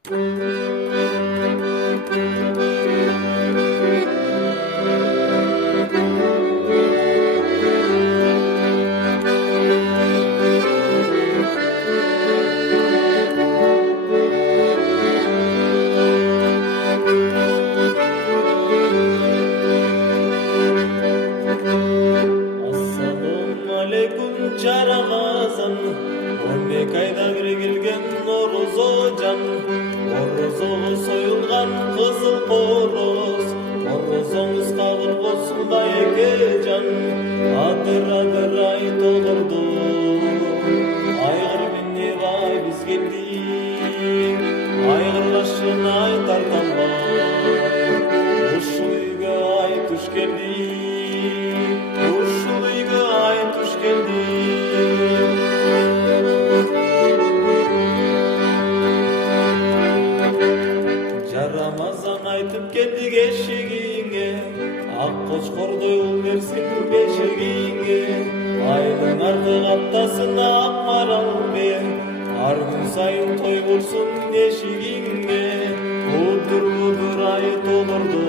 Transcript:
Ассалаумалейкум жарагазан, 12 айда бир келген орозо жан. Орозого союлган кызыл короз, орозоңуз кабыл болсун байке жан. Адыр ай толурду, айгыр миннебай биз келдик. Айгыр башына ай тартанбай, ушул үйгө ай туш келди. Ушул үйгө ай туш келди. Жарамазан айтып келдик эшигиңе, ак кочкордой ул берсин бешигиңе. Айдын аркы каптасына ак марал бер, ар күн сайын той болсун эшигиңе. Будур ай толурду,